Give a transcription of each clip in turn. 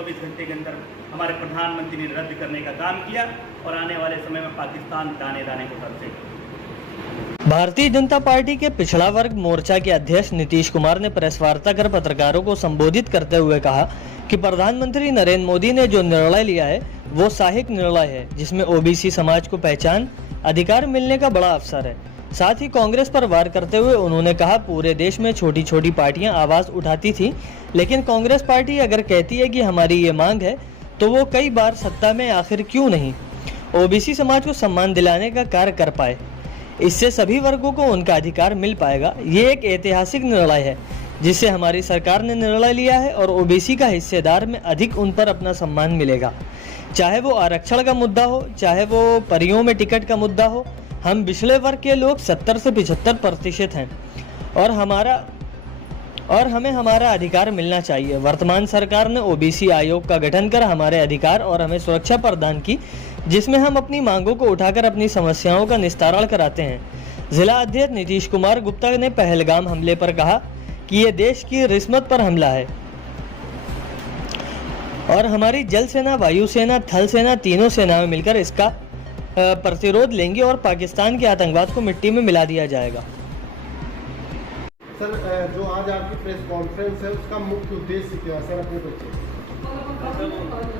24 घंटे के अंदर हमारे प्रधानमंत्री ने रद्द करने का काम किया और आने वाले समय में पाकिस्तान दाने दाने को तरसेगा। भारतीय जनता पार्टी के पिछड़ा वर्ग मोर्चा के अध्यक्ष नीतीश कुमार ने प्रेस वार्ता कर पत्रकारों को संबोधित करते हुए कहा कि प्रधानमंत्री नरेंद्र मोदी ने जो निर्णय लिया है वो साहसिक निर्णय है, जिसमें ओबीसी समाज को पहचान अधिकार मिलने का बड़ा अवसर है। साथ ही कांग्रेस पर वार करते हुए उन्होंने कहा, पूरे देश में छोटी छोटी पार्टियां आवाज उठाती थी, लेकिन कांग्रेस पार्टी अगर कहती है कि हमारी ये मांग है तो वो कई बार सत्ता में आखिर क्यों नहीं ओबीसी समाज को सम्मान दिलाने का कार्य कर पाए। इससे सभी वर्गों को उनका अधिकार मिल पाएगा। ये एक ऐतिहासिक निर्णय है जिससे हमारी सरकार ने निर्णय लिया है और ओबीसी का हिस्सेदार में अधिक उन पर अपना सम्मान मिलेगा। चाहे वो आरक्षण का मुद्दा हो, चाहे वो परियों में टिकट का मुद्दा हो, हम पिछड़े वर्ग के लोग 70 से 75% हैं और हमें हमारा अधिकार मिलना चाहिए। वर्तमान सरकार ने ओबीसी आयोग का गठन कर हमारे अधिकार और हमें सुरक्षा प्रदान की, जिसमें हम अपनी मांगों को उठाकर अपनी समस्याओं का निस्तारण कराते हैं। जिला अध्यक्ष नीतीश कुमार गुप्ता ने पहलगाम हमले पर कहा कि ये देश की रिस्मत पर हमला है और हमारी जल सेना, वायु सेना, थल सेना तीनों सेनाएं मिलकर इसका प्रतिरोध लेंगे और पाकिस्तान के आतंकवाद को मिट्टी में मिला दिया जाएगा। सर, जो आज आपकी प्रेस कॉन्फ्रेंस है उसका मुख्य उद्देश्य क्या है सर? अपने बच्चे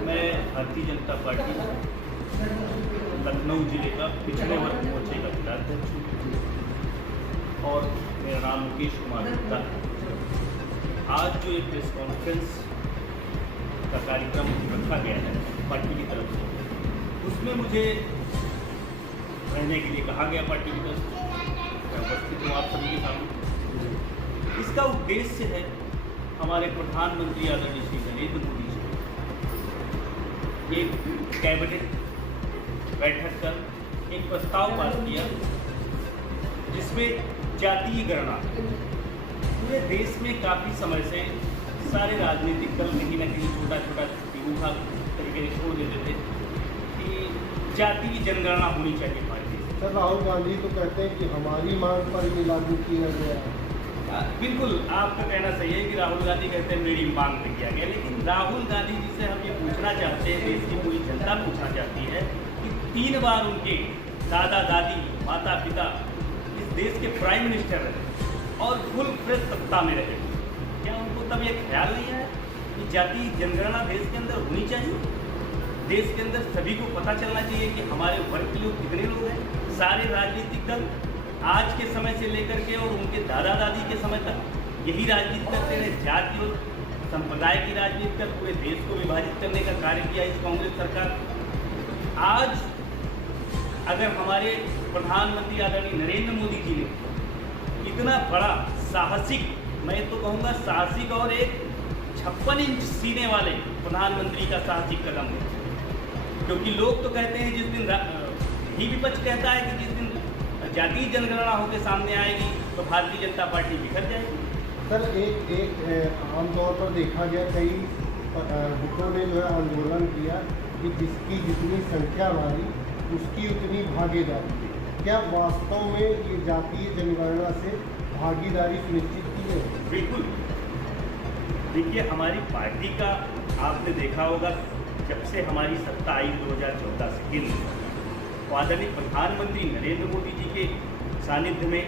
मैं भारतीय जनता पार्टी लखनऊ जिले का पिछड़े वर्ग मोर्चे का जिलाध्यक्ष हूँ और मेरा नाम मुकेश कुमार गुप्ता है। आज जो ये प्रेस कॉन्फ्रेंस का कार्यक्रम रखा गया है पार्टी की तरफ से, उसमें मुझे रहने के लिए कहा गया पार्टी की तरफ से। मैं उपस्थित हूँ आप सभी के सामने। इसका उद्देश्य है हमारे प्रधानमंत्री आदरणीय श्री नरेंद्र मोदी जी एक कैबिनेट बैठक कर एक प्रस्ताव पास किया जिसमें जातीय गणना पूरे देश में काफ़ी समय से सारे राजनीतिक दल कहीं ना कहीं छोटा छोटा यूहा तरीके से छोड़ देते थे कि जातीय जनगणना होनी चाहिए पार्टी से। सर, राहुल गांधी तो कहते हैं कि हमारी मांग पर ये लागू किया गया है। बिल्कुल आपका कहना सही है कि राहुल गांधी कहते हैं मेरी मांग पे किया गया, लेकिन राहुल गांधी जी से हम ये पूछना चाहते हैं, देश की पूरी जनता पूछना चाहती है कि 3 बार उनके दादा दादी माता पिता इस देश के प्राइम मिनिस्टर रहे और फुल फ्रेश सत्ता में रहे, क्या उनको तब ये ख्याल नहीं है कि जातीय जनगणना देश के अंदर होनी चाहिए? देश के अंदर सभी को पता चलना चाहिए कि हमारे वर्ग के लोग कितने लोग हैं। सारे राजनीतिक दल आज के समय से लेकर के और उनके दादा दादी के समय तक यही राजनीति करते रहे, जाति और संप्रदाय की राजनीति कर पूरे देश को विभाजित करने का कार्य किया इस कांग्रेस सरकार। आज अगर हमारे प्रधानमंत्री आदरणीय नरेंद्र मोदी जी ने इतना बड़ा साहसिक, मैं तो कहूँगा साहसिक और एक 56 इंच सीने वाले प्रधानमंत्री का साहसिक कदम है, क्योंकि लोग तो कहते हैं जिस दिन ही विपक्ष कहता है कि जिस दिन जातीय जनगणना होकर सामने आएगी तो भारतीय जनता पार्टी बिखर जाएगी। सर, एक आमतौर पर देखा गया कई गुटों ने जो है आंदोलन किया कि जिसकी जितनी संख्या हमारी उसकी उतनी भागीदारी। क्या वास्तव में ये जातीय जनगणना से भागीदारी सुनिश्चित की है? बिल्कुल। देखिए, हमारी पार्टी का आपने देखा होगा जब से हमारी सत्ता आई 2014 से केंद्र तो आदरणीय प्रधानमंत्री नरेंद्र मोदी जी के सानिध्य में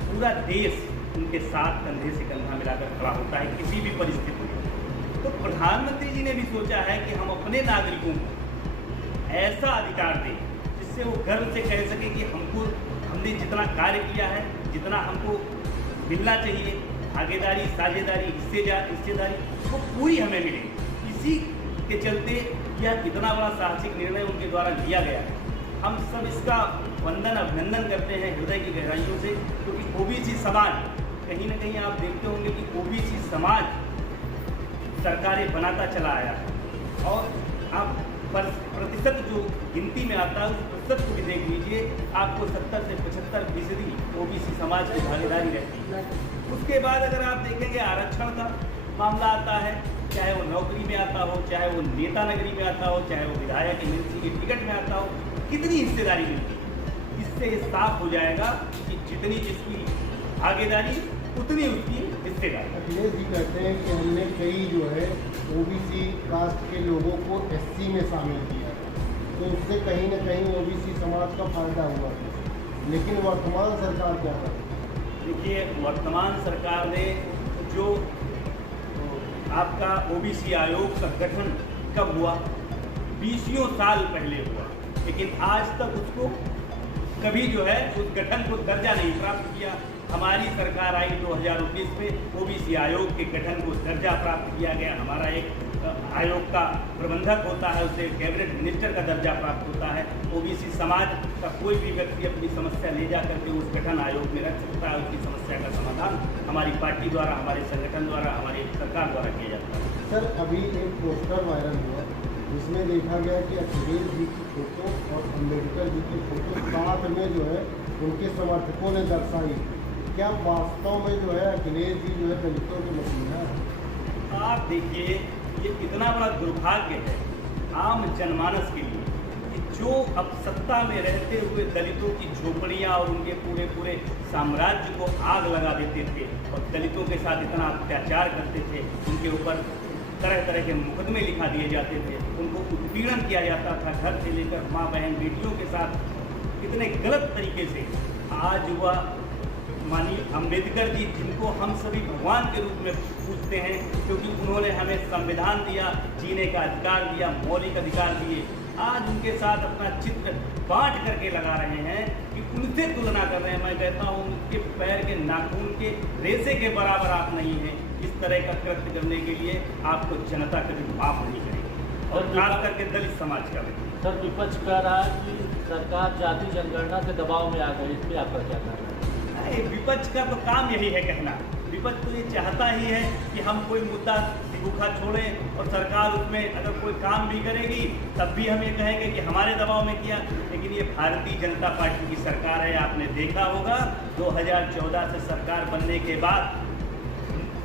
पूरा देश उनके साथ कंधे से कंधा मिलाकर खड़ा होता है किसी भी परिस्थिति में। तो प्रधानमंत्री जी ने भी सोचा है कि हम अपने नागरिकों को ऐसा अधिकार दें जिससे वो गर्व से कह सके कि हमने जितना कार्य किया है, जितना हमको मिलना चाहिए, भागीदारी, साझेदारी, हिस्सेदारी, वो पूरी हमें मिले। इसी के चलते यह कितना बड़ा साहसिक निर्णय उनके द्वारा लिया गया है। हम सब इसका वंदन अभिनंदन करते हैं हृदय की गहराइयों से, क्योंकि ओबीसी समाज कहीं ना कहीं आप देखते होंगे कि ओबीसी समाज सरकारें बनाता चला आया है और आप प्रतिशत जो गिनती में आता है उस प्रतिशत को भी देख लीजिए, आपको 70 से 75% ओबीसी समाज की भागीदारी रहती है। उसके बाद अगर आप देखेंगे आरक्षण का मामला आता है, चाहे वो नौकरी में आता हो, चाहे वो नेता नगरी में आता हो, चाहे वो विधायक एमएलसी के टिकट में आता हो, कितनी हिस्सेदारी मिलती है। इससे साफ हो जाएगा कि जितनी जिसकी भागीदारी उतनी उसकी हिस्सेदारी। अखिलेश जी कहते हैं कि हमने कई जो है ओबीसी कास्ट के लोगों को एससी में शामिल किया, तो उससे कहीं ना कहीं ओबीसी समाज का फायदा हुआ। लेकिन वर्तमान सरकार क्या कर रही है? देखिए, वर्तमान सरकार ने जो आपका ओबीसी आयोग का गठन कब हुआ, 20 साल पहले हुआ, लेकिन आज तक उसको कभी जो है उस गठन को दर्जा नहीं प्राप्त किया। हमारी सरकार आई 2019 में, ओबीसी आयोग के गठन को दर्जा प्राप्त किया गया। हमारा एक आयोग का प्रबंधक होता है, उसे कैबिनेट मिनिस्टर का दर्जा प्राप्त होता है। ओबीसी समाज का कोई भी व्यक्ति अपनी समस्या ले जा करके उस गठन आयोग में रख सकता है। उसकी समस्या का समाधान हमारी पार्टी द्वारा, हमारे संगठन द्वारा, हमारी सरकार द्वारा किया जाता है। सर, अभी एक पोस्टर वायरल हुआ जिसमें देखा गया कि अखिलेश जी की फोटो और अम्बेडकर जी की फोटो साथ में जो है उनके समर्थकों ने दर्शाई। क्या वास्तव में जो है अखिलेश जी जो है दलितों के मसीहा है? आप देखिए, ये कितना बड़ा दुर्भाग्य है आम जनमानस के लिए कि जो अब सत्ता में रहते हुए दलितों की झोपड़ियाँ और उनके पूरे पूरे साम्राज्य को आग लगा देते थे और दलितों के साथ इतना अत्याचार करते थे, उनके ऊपर तरह तरह के मुकदमे लिखा दिए जाते थे, उनको उत्पीड़न किया जाता था, घर से लेकर माँ बहन बेटियों के साथ इतने गलत तरीके से। आज वह माननीय अम्बेडकर जी, जिनको हम सभी भगवान के रूप में पूजते हैं क्योंकि उन्होंने हमें संविधान दिया, जीने का अधिकार दिया, मौलिक अधिकार दिए, आज उनके साथ अपना चित्र बांट करके लगा रहे हैं कि उनसे तुलना कर रहे हैं। मैं कहता हूँ उनके पैर के नाखून के रेशे के बराबर आप नहीं हैं। इस तरह का कृत्य करने के लिए आपको जनता कभी माफ नहीं करेगी, और खास करके दलित समाज का भी। सर, विपक्ष कह रहा है कि सरकार जाति जनगणना के दबाव में आ गई, इस पर आपका क्या कहना है? विपक्ष का तो काम यही है कहना। विपक्ष तो ये चाहता ही है कि हम कोई मुद्दा दिखा छोड़ें और सरकार उसमें अगर कोई काम भी करेगी तब भी हम ये कहेंगे कि हमारे दबाव में किया। लेकिन ये भारतीय जनता पार्टी की सरकार है। आपने देखा होगा 2014 से सरकार बनने के बाद,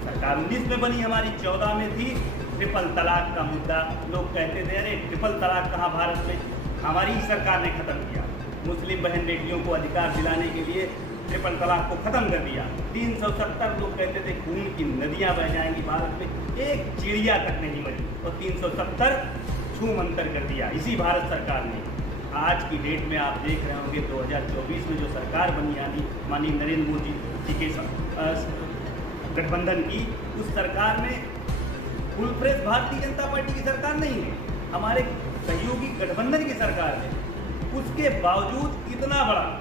सरकार 19 में बनी, हमारी 14 में थी, ट्रिपल तलाक का मुद्दा। लोग कहते थे अरे ट्रिपल तलाक कहाँ भारत में, हमारी ही सरकार ने ख़त्म किया। मुस्लिम बहन बेटियों को अधिकार दिलाने के लिए ट्रिपल तलाक को ख़त्म कर दिया। 370 लोग कहते थे खून की नदियाँ बह जाएंगी भारत में, एक चिड़िया तक नहीं मरी, और 370 छूमंतर कर दिया इसी भारत सरकार ने। आज की डेट में आप देख रहे होंगे 2024 में जो सरकार बनी, यानी माननीय नरेंद्र मोदी जी के गठबंधन की, उस सरकार में full fresh Bharatiya Janata party की सरकार नहीं है, हमारे सहयोगी गठबंधन की सरकार है। उसके बावजूद इतना बड़ा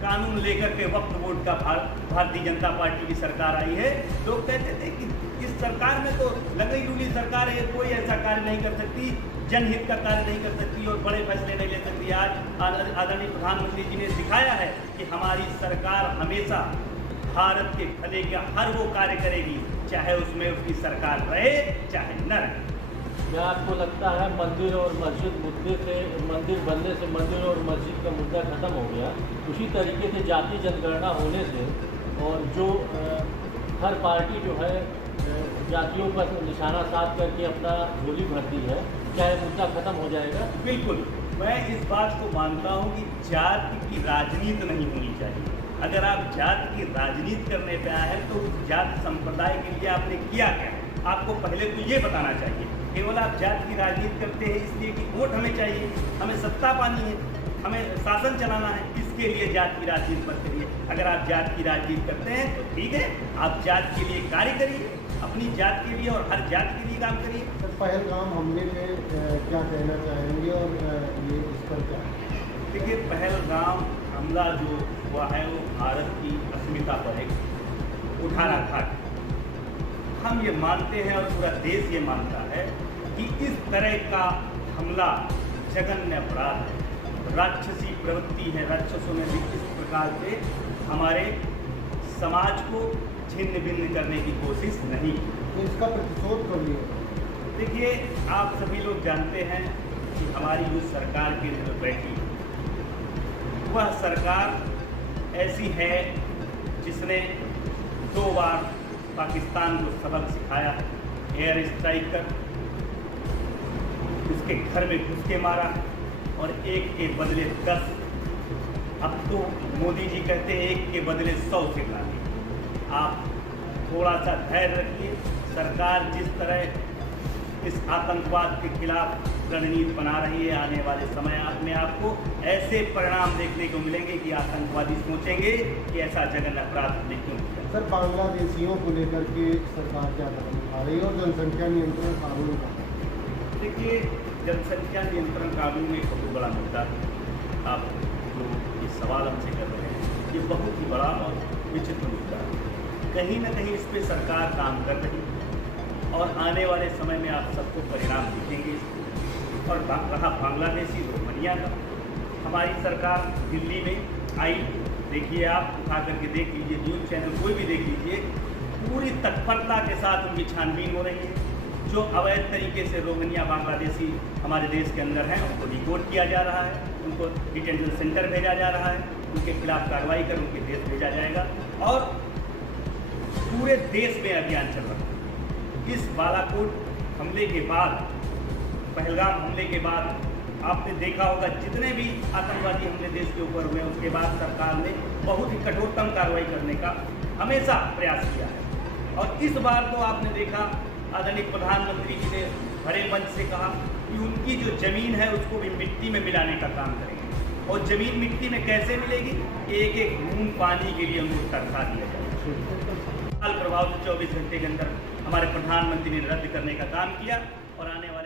कानून लेकर के वक्फ बोर्ड का भारतीय जनता पार्टी की सरकार आई है। लोग कहते थे कि इस सरकार में तो लंगड़ी लूली सरकार है, कोई ऐसा कार्य नहीं कर सकती, जनहित का कार्य नहीं कर सकती और बड़े फैसले नहीं ले सकती। आज आदरणीय प्रधानमंत्री जी ने दिखाया है कि हमारी सरकार हमेशा भारत के भले का हर वो कार्य करेगी, चाहे उसमें उसकी सरकार रहे चाहे न रहे। क्या आपको लगता है मंदिर और मस्जिद मुद्दे से, मंदिर बनने से मंदिर और मस्जिद का मुद्दा खत्म हो गया, उसी तरीके से जाति जनगणना होने से और जो हर पार्टी जो है जातियों पर निशाना साध करके अपना झोली भरती है, क्या ये मुद्दा खत्म हो जाएगा? बिल्कुल, मैं इस बात को मानता हूँ कि जाति की राजनीति नहीं होनी चाहिए। अगर आप जाति की राजनीति करने पे आए हैं तो उस जाति संप्रदाय के लिए आपने किया क्या? आपको पहले तो ये बताना चाहिए। केवल आप जाति की राजनीति करते हैं इसलिए कि वोट हमें चाहिए, हमें सत्ता पानी है, हमें शासन चलाना है, इसके लिए जाति की राजनीति मत करिए। अगर आप जाति की राजनीति करते हैं तो ठीक है, आप जाति के लिए कार्य करिए, अपनी जाति के लिए और हर जाति के लिए काम करिए। सर, पहलगाम हमले पे क्या कहना चाहेंगे और ये इस पर क्या? देखिए, पहलगाम हमला जो हुआ है वो भारत की अस्मिता पर एक कुठाराघात। हम ये मानते हैं और पूरा देश ये मानता है कि इस तरह का हमला जघन्य अपराध है, राक्षसी प्रवृत्ति है। राक्षसों ने भी इस प्रकार से हमारे समाज को छिन्न भिन्न करने की कोशिश नहीं की। तो इसका प्रतिशोध कर लिया। देखिए, आप सभी लोग जानते हैं कि हमारी जो सरकार के अंदर बैठी, वह सरकार ऐसी है जिसने 2 बार पाकिस्तान को सबक सिखाया, एयर स्ट्राइक कर उसके घर में घुस के मारा और एक के बदले 10। अब तो मोदी जी कहते हैं एक के बदले 100 से डालिए। आप थोड़ा सा धैर्य रखिए। सरकार जिस तरह इस आतंकवाद के खिलाफ रणनीति बना रही है। आने वाले समय में आपको ऐसे परिणाम देखने को मिलेंगे कि आतंकवादी सोचेंगे कि ऐसा जघन्य अपराध हमने क्यों किया। सर, बांग्लादेशियों को लेकर के सरकार क्या कदम उठा रही है और जनसंख्या नियंत्रण कानून का? देखिए, जनसंख्या नियंत्रण कानून एक बहुत बड़ा मुद्दा है। आप जो ये सवाल हमसे कर रहे हैं, ये बहुत ही बड़ा और विचित्र मुद्दा है। कहीं ना कहीं इस पर सरकार काम कर रही है और आने वाले समय में आप सबको परिणाम दिखेंगे। और रहा बांग्लादेशी रोहिंग्या का, हमारी सरकार दिल्ली में आई, देखिए आप उठा करके देख लीजिए, न्यूज़ चैनल कोई भी देख लीजिए, पूरी तत्परता के साथ उनकी छानबीन हो रही है। जो अवैध तरीके से रोहिंग्या बांग्लादेशी हमारे देश के अंदर हैं, उनको डिपोर्ट किया जा रहा है, उनको डिटेंशन सेंटर भेजा जा रहा है, उनके खिलाफ कार्रवाई कर उनके देश भेजा जाएगा। और पूरे देश में अभियान चल रहा है। इस बालाकोट हमले के बाद, पहलगाम हमले के बाद आपने देखा होगा जितने भी आतंकवादी हमले देश के ऊपर हुए, उसके बाद सरकार ने बहुत ही कठोरतम कार्रवाई करने का हमेशा प्रयास किया है। और इस बार तो आपने देखा, आदरणीय प्रधानमंत्री जी ने बड़े मंच से कहा कि उनकी जो ज़मीन है उसको भी मिट्टी में मिलाने का काम करेंगे। और ज़मीन मिट्टी में कैसे मिलेगी? एक एक बूंद पानी के लिए उनको तरसा दिया जाएगा। हाल प्रभाव से 24 घंटे के अंदर हमारे प्रधानमंत्री ने रद्द करने का काम किया और आने वाले